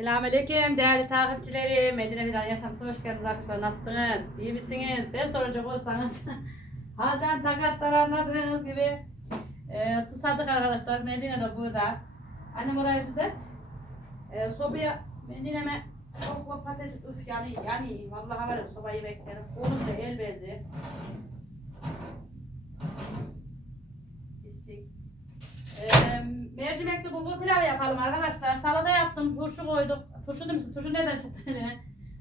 Selamünaleyküm değerli takipçilerim. Medine Fidan Yaşantısına hoş geldiniz arkadaşlar. Nasılsınız? İyi misiniz? Ben soracak olursanız. Halden takatlar anladığınız gibi. E, susadık arkadaşlar. Medine'de burada. Annem orayı düzelt. E, sobaya Medine'me tavukla patates üf yani yani vallahi var ya sobayı beklerim. Onun da el bezi. Pislik. Ee, mercimekli bulgur pilav yapalım arkadaşlar. Salata yaptım, turşu koyduk. Turşu demişsin, turşu neden çıktı?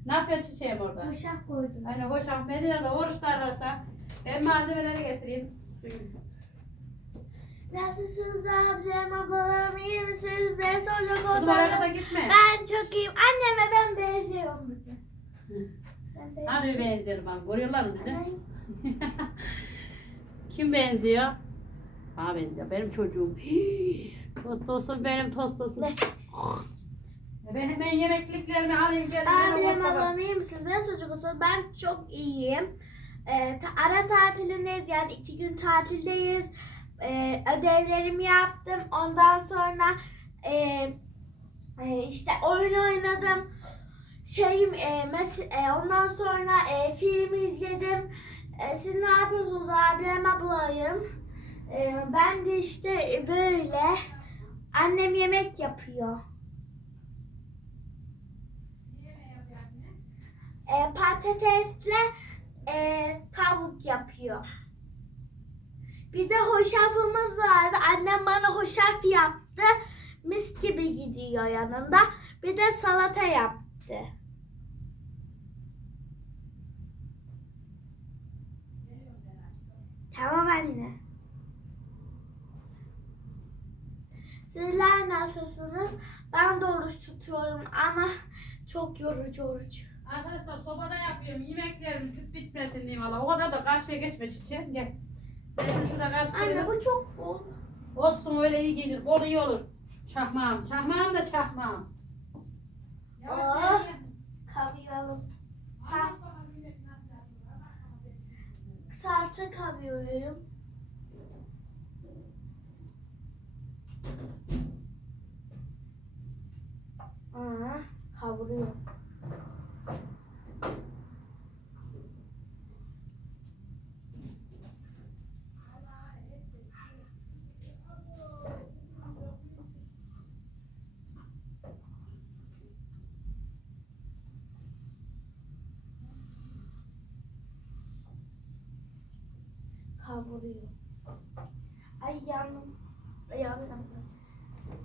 Ne yapıyor çiçeğim orada? Uşak koydum. Hani hoş Medine'de oruçta arkadaşlar. Ben malzemeleri getireyim. Nasılsınız abilerim, ablalarım, iyi misiniz? Ben soracak olsanız. gitme. Ben çok iyiyim. Anneme ben benziyorum. Ben benziyorum. benziyor bana. Görüyorlar mı bizi? Kim benziyor? Bana benziyor. Benim çocuğum. Tostosum benim tostosum. Ne? Ben hemen yemekliklerimi alayım gelin. Abilerim, ablalarım, iyi misiniz? Ben soracak olsanız ben çok iyiyim. Ee, ta- ara tatilindeyiz yani iki gün tatildeyiz. Ee, ödevlerimi yaptım. Ondan sonra e, e, işte oyun oynadım. Şeyim e, mes- e, ondan sonra e, film izledim. E, siz ne yapıyorsunuz abilerim ablayım? E, ben de işte e, böyle annem yemek yapıyor. E, patatesle e, tavuk yapıyor. Bir de hoşafımız vardı. Annem bana hoşaf yaptı. Mis gibi gidiyor yanında. Bir de salata yaptı. Tamam anne. Sizler nasılsınız? Ben de oruç tutuyorum ama çok yorucu oruç. Arkadaşlar sobada yapıyorum yemeklerimi tüp bitmesin diyeyim valla. O kadar da karşıya geçme çiçeğim gel. Sen şurada Anne karıştırayım. bu çok bol. Olsun öyle iyi gelir. Bol iyi olur. Çakmağım. Çakmağım da çakmağım. Yemek nasıl yapılır. Salça kavuruyorum. Aa, kavuruyorum. Kavuruyorum. Ay yandım. Ayağım yandı.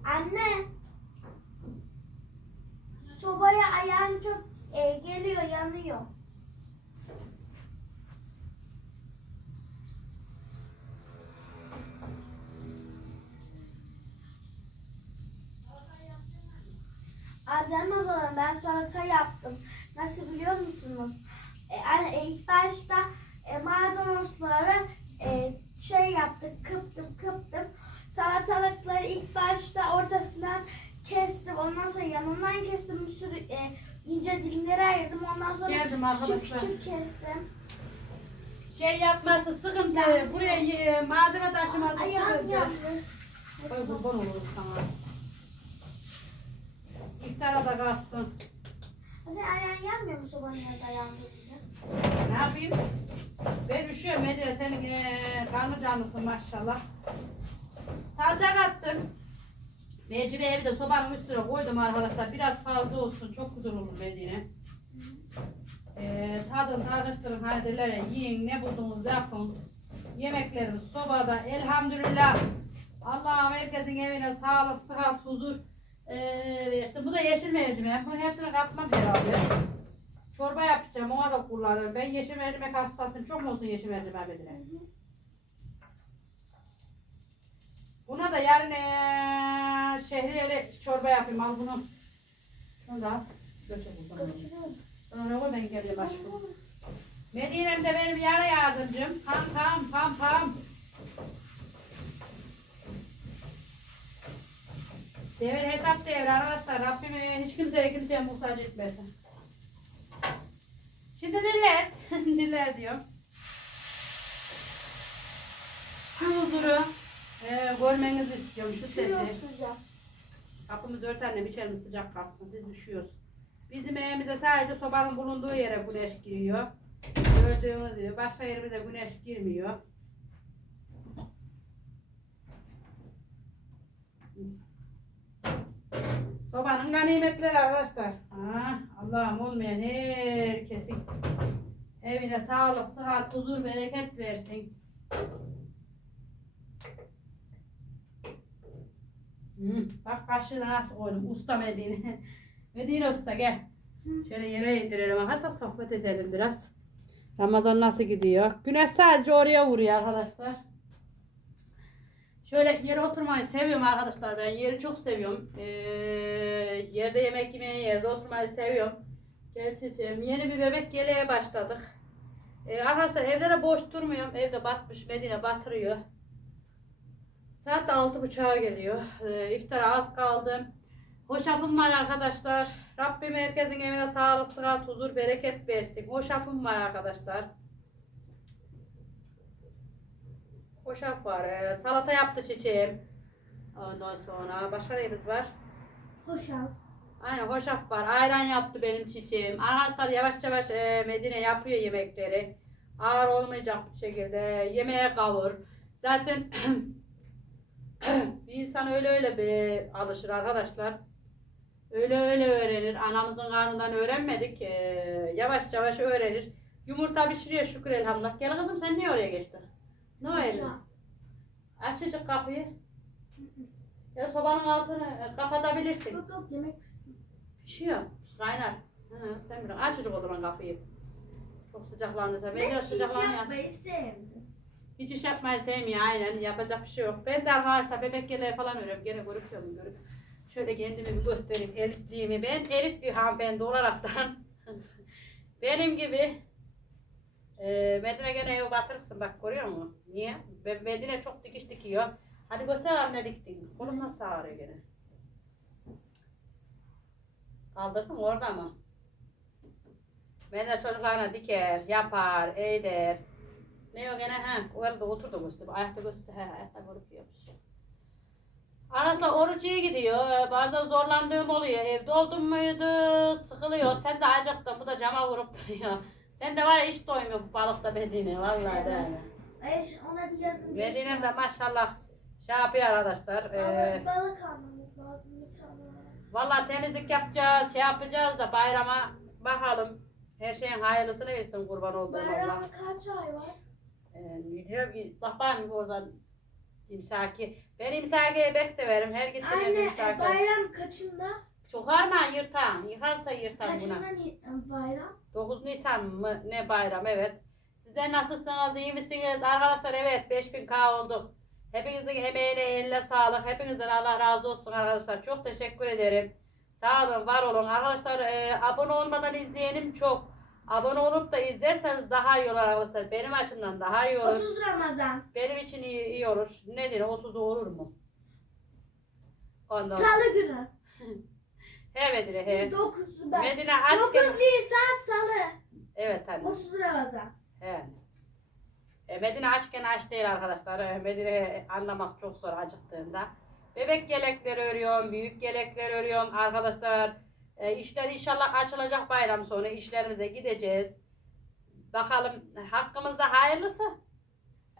Anne. Sobaya ayağın çok e, geliyor, yanıyor. Adem o zaman ben salata yaptım. Nasıl biliyor musunuz? E, anne, ilk başta e, maydanozları e, şey yaptık, kıptım kıptım. Salatalıkları ilk başta ortasından kestim. Ondan sonra yanından kestim. Bir sürü e, ince dilimlere ayırdım. Ondan sonra Geldim küçük arkadaşlar. küçük kestim. Şey yapması sıkıntı. Buraya e, malzeme taşıması Ayağım sıkıntı. yandı. Koy kurban olurum sana. İftara da kalsın. Sen ayağın yanmıyor mu sobanın yanında ayağın durunca? Ne yapayım? Ben üşüyorum Medine. Senin e, kanlı canlısın maşallah. Salça kattım. Mercimeği de sobanın üstüne koydum arkadaşlar. Biraz fazla olsun. Çok güzel olur Medine. E, tadın, tartıştırın haldelere yiyin. Ne buldunuz yapın. Yemeklerimiz sobada. Elhamdülillah. Allah'ım herkesin evine sağlık, sıhhat, huzur e, versin. Bu da yeşil mercimek. Bunu hepsini katmam herhalde. Çorba yapacağım. Ona da kullanırım. Ben yeşil mercimek hastasıyım. Çok olsun yeşil mercimek bedine? Buna da yarın eee şehriyeli çorba yapayım. Al bunu. Şunu da. Götür buradan. Sonra koy ben geliyorum aşkım. Medine'm de benim yarı yardımcım. Pam pam pam pam. Devir hesap devir arkadaşlar. Rabbim hiç kimseye kimseye muhtaç etmesin. Şimdi diller. diller diyorum. Şu huzuru e, görmenizi istiyorum şu sesi. oturacağım. Kapımızı ört annem içerimiz sıcak kalsın. Biz üşüyoruz. Bizim evimize sadece sobanın bulunduğu yere güneş giriyor. Gördüğünüz gibi başka yerimize güneş girmiyor. Sobanın ganimetleri arkadaşlar. Ha, Allah'ım olmayan herkesin evine sağlık, sıhhat, huzur, bereket versin. Hı, bak kaşığını nasıl koydum. Usta Medine. Medine usta gel. Şöyle yere indirelim. Hatta sohbet edelim biraz. Ramazan nasıl gidiyor? Güneş sadece oraya vuruyor arkadaşlar. Şöyle yere oturmayı seviyorum arkadaşlar. Ben yeri çok seviyorum. Ee, yerde yemek yemeyi, yerde oturmayı seviyorum. Gerçekten yeni bir bebek geleğe başladık. Ee, arkadaşlar evde de boş durmuyorum. Evde batmış Medine batırıyor. Saat de altı buçuğa geliyor. Ee, iftara az kaldım. Hoşafım var arkadaşlar. Rabbim herkesin evine sağlık, sıhhat, huzur, bereket versin. Hoşafım var arkadaşlar. Hoşaf var. Salata yaptı çiçeğim. Ondan sonra başka neyimiz var? Hoş al. Aynen hoşaf var. Ayran yaptı benim çiçeğim. Arkadaşlar yavaş yavaş e, Medine yapıyor yemekleri. Ağır olmayacak bir şekilde. Yemeğe kavur. Zaten bir insan öyle öyle bir alışır arkadaşlar. Öyle öyle öğrenir. Anamızın karnından öğrenmedik. E, yavaş yavaş öğrenir. Yumurta pişiriyor şükür elhamdülillah. Gel kızım sen niye oraya geçtin? Ne elin? Açacak kapıyı. Ya sobanın altını e, kapatabilirsin. Yok yok yemek pişsin. Pişiyor. Kaynar. Hı, sen bir aç çocuk o zaman kapıyı. Çok sıcaklandı. Sen Ben ben hiç sıcaklanıyor. yapmayı sevmiyorum. Hiç iş yapmayı sevmiyor aynen. Yapacak bir şey yok. Ben de arkadaşlar bebek geleği falan örüyorum. Gene görüyorum görüp. Şöyle kendimi bir göstereyim. Elitliğimi. Ben elit bir hanımefendi olaraktan benim gibi e, Medine gene ev batırırsın bak görüyor musun? Niye? Ve Medine çok dikiş dikiyor. Hadi göster abi ne diktin. Kolum nasıl ağrıyor gene? Kaldırdım orada mı? Ben de çocuklarına diker, yapar, eder. Ne o gene ha? O arada oturdu göster. Ayakta göster. He, ayakta görüp yapmış. Arkadaşlar oruç iyi gidiyor. Ee, Bazen zorlandığım oluyor. Evde oldum muydu? Sıkılıyor. Sen de acıktın. Bu da cama vurup duruyor. Sen de var ya hiç doymuyor bu balıkta Medine. Vallahi de. Evet. Ona bir yazın. Medine'm de maşallah şey yapıyor arkadaşlar. Ee, Ama balık almamız lazım bir tane. Vallahi temizlik yapacağız, şey yapacağız da bayrama bakalım. Her şeyin hayırlısını versin kurban olduğum Allah. Bayramda kaç ay var? Ee, biliyorum ki bak ben oradan imsaki. Ben imsakiyi pek severim. Her gittiğim yerde Anne e, imsaki. bayram kaçında? Çokarma yırtan. Yıkarsa yırtan buna. Kaçında ni- bayram? 9 Nisan mı ne bayram evet. Sizler nasılsınız iyi misiniz? Arkadaşlar evet 5000K olduk. Hepinizin emeğine eline sağlık. Hepinizden Allah razı olsun arkadaşlar. Çok teşekkür ederim. Sağ olun var olun. Arkadaşlar e, abone olmadan izleyenim çok. Abone olup da izlerseniz daha iyi olur arkadaşlar. Benim açımdan daha iyi olur. 30 Ramazan. Benim için iyi, iyi olur. Nedir 30 olur mu? Ondan. Salı günü. He Medine he. 9 ben. Medine 9 aşkım. Nisan Salı. Evet anne. 30 Ramazan. He. E, Medine aşken aç değil arkadaşlar. E, Medine anlamak çok zor acıktığında. Bebek yelekleri örüyorum, büyük yelekler örüyorum arkadaşlar. E, işler inşallah açılacak bayram sonra işlerimize gideceğiz. Bakalım hakkımızda hayırlısı.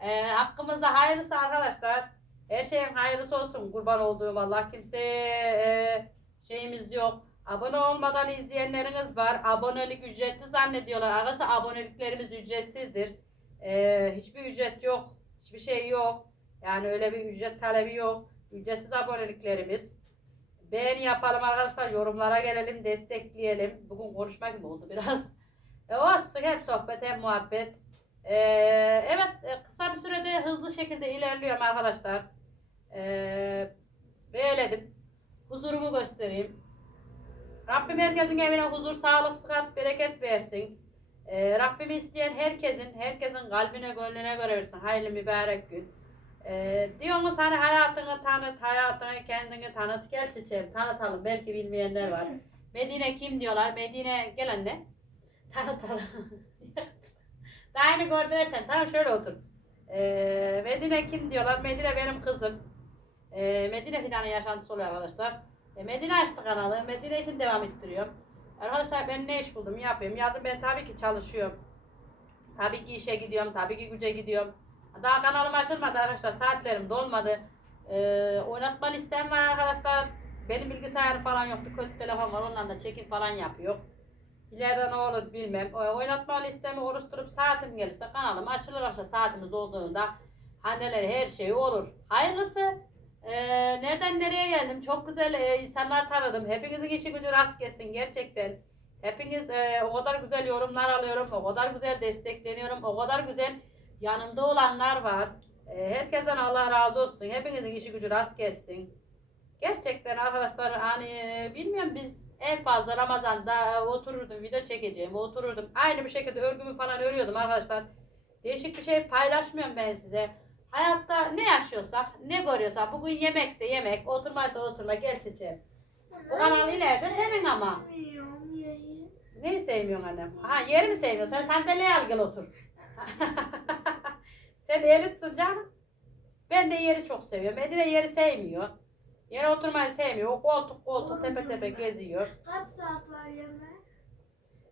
E, hakkımızda hayırlısı arkadaşlar. Her şeyin hayırlısı olsun kurban olduğum Allah. Kimse e, şeyimiz yok. Abone olmadan izleyenleriniz var. Abonelik ücretli zannediyorlar. Arkadaşlar aboneliklerimiz ücretsizdir. Ee, hiçbir ücret yok. Hiçbir şey yok. Yani öyle bir ücret talebi yok. Ücretsiz aboneliklerimiz. Beğeni yapalım arkadaşlar. Yorumlara gelelim. Destekleyelim. Bugün konuşma gibi oldu biraz. E, olsun hem sohbet hem muhabbet. Ee, evet e, kısa bir sürede hızlı şekilde ilerliyorum arkadaşlar. Ee, beğendim. Huzurumu göstereyim. Rabbim herkesin evine huzur, sağlık, sıhhat, bereket versin. Ee, Rabbim isteyen herkesin, herkesin kalbine, gönlüne göre versin. Hayırlı mübarek gün. Ee, diyorsunuz hani hayatını tanıt, hayatını kendini tanıt. Gel seçelim, tanıtalım. Belki bilmeyenler var. Medine kim diyorlar? Medine gel anne. Tanıtalım. Daha yeni gördüler sen. Tamam şöyle otur. Ee, Medine kim diyorlar? Medine benim kızım. Ee, Medine fidanın yaşantısı oluyor arkadaşlar. E, Medine açtı kanalı. Medine için devam ettiriyorum. Arkadaşlar ben ne iş buldum yapıyorum. Yazın ben tabii ki çalışıyorum. Tabii ki işe gidiyorum. Tabii ki güce gidiyorum. Daha kanalım açılmadı arkadaşlar. Saatlerim dolmadı. Ee, oynatma listem var arkadaşlar. Benim bilgisayarım falan yok. Bir kötü telefon var. Ondan da çekim falan yapıyor. İleride ne olur bilmem. Oynatma listemi oluşturup saatim gelirse kanalım açılır arkadaşlar. Saatimiz olduğunda anneleri her şey olur. Hayırlısı. Ee, nereden nereye geldim? Çok güzel e, insanlar tanıdım. Hepinizin işi gücü rast gelsin gerçekten. Hepiniz e, o kadar güzel yorumlar alıyorum. O kadar güzel destekleniyorum. O kadar güzel yanımda olanlar var. E, herkesten Allah razı olsun. Hepinizin işi gücü rast gelsin. Gerçekten arkadaşlar hani e, bilmiyorum biz en fazla Ramazan'da e, otururdum video çekeceğim otururdum. Aynı bir şekilde örgümü falan örüyordum arkadaşlar. Değişik bir şey paylaşmıyorum ben size. Hayatta ne yaşıyorsak, ne görüyorsak, bugün yemekse yemek, oturmaysa oturma, gel seçelim. Bu kanal ileride senin ama. Neyi sevmiyorsun annem? Ha yeri mi sevmiyorsun? Sen sandalyeye al gel otur. Sen eritsin canım. Ben de yeri çok seviyorum. Medine yeri sevmiyor. Yere oturmayı sevmiyor. O koltuk koltuk tepe tepe geziyor. Kaç saat var yemek?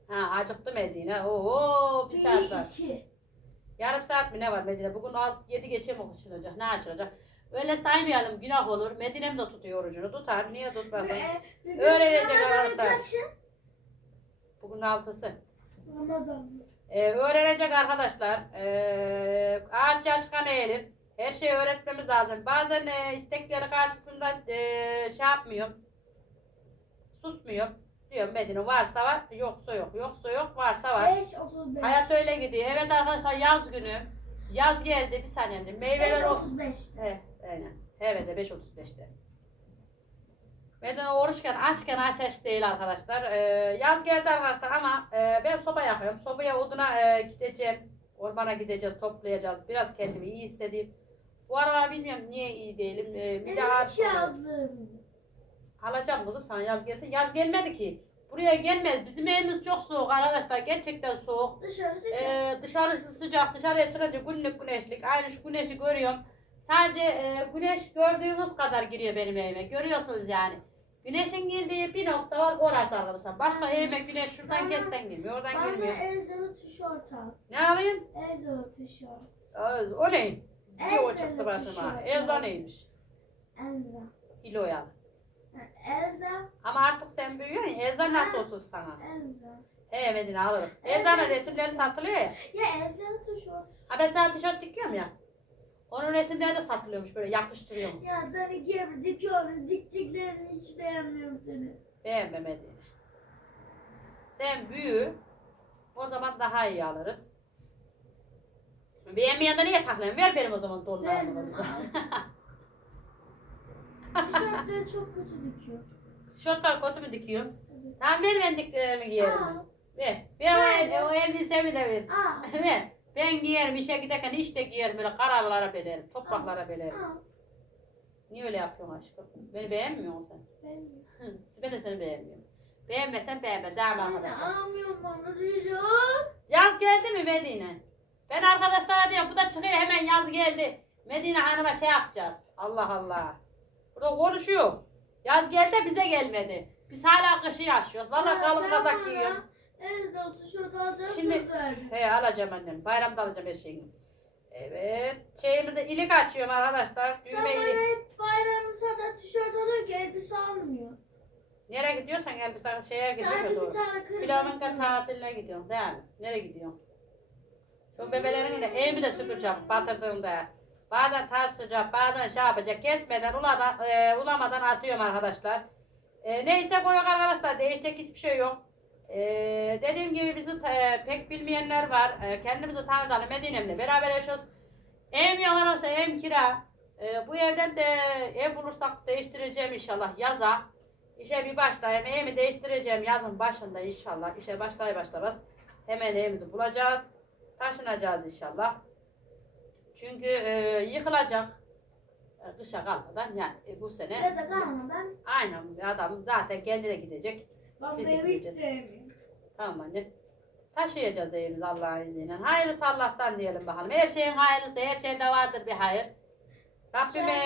Ha acıktı Medine. Oo bir saat var. iki. Yarım saat mi ne var Medine? Bugün 7 geçe mi açılacak? Ne açılacak? Öyle saymayalım günah olur. Medine'm de tutuyor orucunu. Tutar. Niye tutmasın? Öğrenecek arkadaşlar. Bugün altısı. Ramazan. Ee, öğrenecek arkadaşlar. Ee, ağaç yaşkan eğilir. Her şeyi öğretmemiz lazım. Bazen e, istekleri karşısında e, şey yapmıyorum. Susmuyorum. Diyorum Medine varsa var, yoksa yok. Yoksa yok, varsa var. 5.35. Hayat öyle gidiyor. Evet arkadaşlar yaz günü. Yaz geldi bir saniye. Meyveler o. 5.35'te. Evet, aynen. Evet de 5.35'te. Medine oruçken açken aç aç değil arkadaşlar. Ee, yaz geldi arkadaşlar ama e, ben soba yakıyorum. Sobaya oduna e, gideceğim. Ormana gideceğiz, toplayacağız. Biraz kendimi iyi hissedeyim. Bu aralar bilmiyorum niye iyi değilim. Ee, bir de Benim hiç yazdım. Alacağım kızım sana yaz gelsin. Yaz gelmedi ki. Buraya gelmez. Bizim evimiz çok soğuk arkadaşlar. Gerçekten soğuk. Dışarı sıcak. Ee, dışarısı sıcak. Dışarıya çıkınca günlük güneşlik. Aynı şu güneşi görüyorum. Sadece e, güneş gördüğünüz kadar giriyor benim evime. Görüyorsunuz yani. Güneşin girdiği bir nokta var orası arkadaşlar. Başka evime güneş şuradan Bana- geçsen girmiyor. Oradan Bana girmiyor. Elzalı tişört al. Ne alayım? Elzalı tişört. Öz- O ne? Bir o Elzalı çıktı başıma. tişört Elza al. neymiş? Elza. İloya. Elza. Ama artık sen büyüyorsun ya. Elza nasıl olsun sana? Elza. He Medine alırım. Elza'nın resimleri satılıyor ya. Ya Elzalı tişört. Ha ben sana tişört dikiyorum ya. Onun resimleri de satılıyormuş böyle yapıştırıyorum. Ya seni geri dikiyorum. Diktiklerini hiç beğenmiyorum seni. Beğenmemedi. Sen büyü. O zaman daha iyi alırız. Beğenmeyen de niye saklayayım? Ver benim o zaman donlarımı. Beğenmiyorum. Tişörtleri çok kötü dikiyor. Tişörtler kötü mü dikiyorum? Tamam ver ben diklerimi giyerim. Al. Ver. Ver o, el, o elbisemi de ver. Al. ver. Ben giyerim işe giderken işte giyerim böyle kararlara belerim. Topraklara belerim. Al. Niye öyle yapıyorsun aşkım? Beni beğenmiyor musun sen? Ben ben de seni beğenmiyorum. Beğenmesen beğenme. Devam arkadaşlar. almıyorum bana tişört. Yaz geldi mi Medine? Ben arkadaşlara diyorum bu da çıkıyor hemen yaz geldi. Medine Hanım'a şey yapacağız. Allah Allah. Burada konuşuyor. Yaz geldi de bize gelmedi. Biz hala kışı yaşıyoruz. Valla kalın sen kazak giyiyorum. Elzalı tişört alacağız Şimdi- söz verdin. He alacağım annem. Bayramda alacağım her şeyini. Evet. Şeyimizi ilik açıyorum arkadaşlar. Sen Düğme bana ilik. hep bayramda zaten tişört alıyor ki elbise almıyor. Nereye gidiyorsan gel bir sana şeye gidiyor Sadece doğru. bir tane kırmızı. Flamingo tatiline gidiyorsun değil mi? Nereye gidiyorsun? Şu bebelerin de evimi de süpüreceğim batırdığında. Bazen tarsacak, bazen şey yapacak. Kesmeden, uladan, e, ulamadan atıyorum arkadaşlar. E, neyse koyuk arkadaşlar. Değişecek hiçbir şey yok. E, dediğim gibi bizi e, pek bilmeyenler var. E, kendimizi tanıtalım. Medine'mle beraber yaşıyoruz. Ev yok arkadaşlar, ev kira. E, bu evden de ev bulursak değiştireceğim inşallah yaza. İşe bir başlayayım. Evimi değiştireceğim yazın başında inşallah. İşe başlay başlamaz. Hemen evimizi bulacağız. Taşınacağız inşallah. Çünkü e, yıkılacak. E, kışa kalmadan yani e, bu sene. Yaza kalmadan Aynen adam zaten kendi de gidecek. ben Biz de evi hiç gideceğiz. sevmiyorum. Tamam anne. Taşıyacağız evimizi Allah'ın izniyle. Hayırlısı Allah'tan diyelim bakalım. Her şeyin hayırlısı, her şeyde vardır bir hayır. Rabbime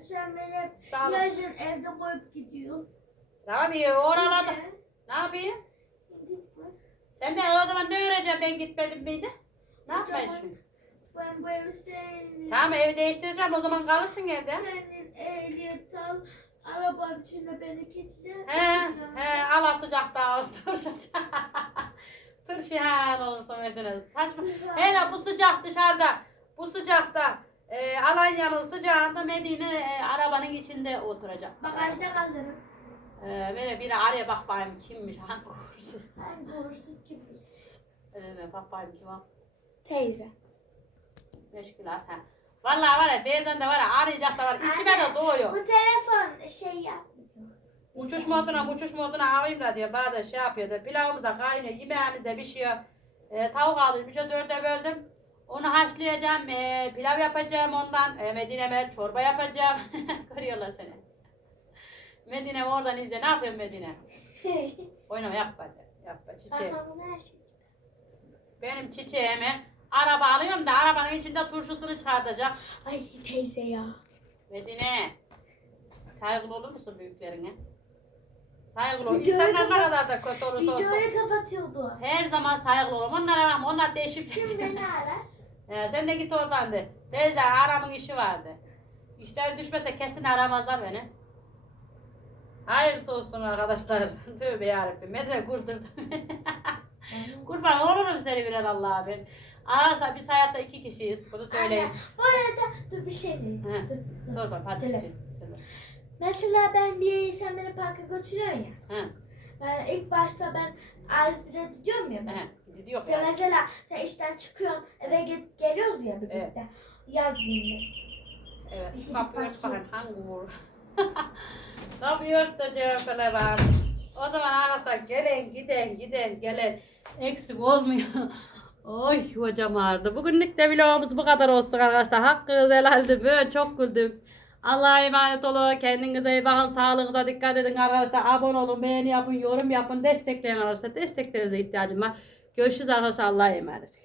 Sen beni sağlık. yazın evde koyup gidiyor. Ne yapayım? Oralarda. Ne yapayım? Gitme. Sen de o zaman ne öğreneceksin ben gitmedim miydi? Ne yapmayı Hocam, düşünüyorsun? Ben bu evi sevmiyorum. Tamam evi değiştireceğim o zaman kalırsın evde. Kendin ehliyet al. Arabanın içinde beni kilitle. He he ala sıcakta turşu. turşu hal olursa Medine. Saçma. Hele bu sıcak dışarıda. Bu sıcakta. E, Alanya'nın sıcağında Medine e, arabanın içinde oturacak. Bagajda kalırım. E, böyle biri araya bak bakayım kimmiş hangi uğursuz. Ben gurursuz gibi. Evet bak bakayım kim o. Teyze. Meşgulat ha. Vallahi var ya teyzen de var ya arayacaksa var içime de doğuyor. Bu telefon şey yapmıyor. Uçuş moduna uçuş moduna alayım da diyor. Bazen şey yapıyor da pilavımız da kaynıyor. Yemeğimiz de pişiyor. E, tavuk aldım. Üçe dörde böldüm. Onu haşlayacağım. E, pilav yapacağım ondan. E, Medine'me çorba yapacağım. Görüyorlar seni. Medine oradan izle. Ne yapıyorsun Medine? Oynama yapma. Yapma çiçeğim. Şey. Benim çiçeğime araba alıyorum da arabanın içinde turşusunu çıkartacak. Ay teyze ya. Medine. Saygılı olur musun büyüklerine? Saygılı ol. İnsanlar ne kadar da kötü olursa olsun. Videoyu kapatıyordu. Her zaman saygılı olun. Onlara bakma. Onlar değişip Kim beni arar? Ee, sen de git oradan de. Teyze aramın işi vardı. İşler düşmese kesin aramazlar beni. Hayırlısı olsun arkadaşlar. Tövbe yarabbim. Medine kurturdum. Kurban olurum seni bilen Allah'a ben. Ararsa biz hayatta iki kişiyiz. Bunu söyleyeyim. Anne, bu arada dur bir şey diyeyim. He. Dur, dur. Sor bak Söyle. Mesela ben bir yere sen beni parka götürüyorsun ya. He. Ben ilk başta ben A101'e gidiyorum ya ben. He. Gidiyor Sen yani. mesela sen işten çıkıyorsun eve ge- geliyoruz ya birlikte. Evet. Yaz günü. Evet, bakayım hangi uğur. kapıyı ört da cevaplar var. O zaman arkadaşlar gelen giden giden gelen eksik olmuyor. Oy hocam ağrıdı. Bugünlük de vlogumuz bu kadar olsun arkadaşlar. Hakkınız helaldi. Böyle çok güldüm. Allah'a emanet olun. Kendinize iyi bakın. Sağlığınıza dikkat edin arkadaşlar. Abone olun, beğeni yapın, yorum yapın. Destekleyin arkadaşlar. Desteklerinize ihtiyacım var. Görüşürüz arkadaşlar. Allah'a emanet.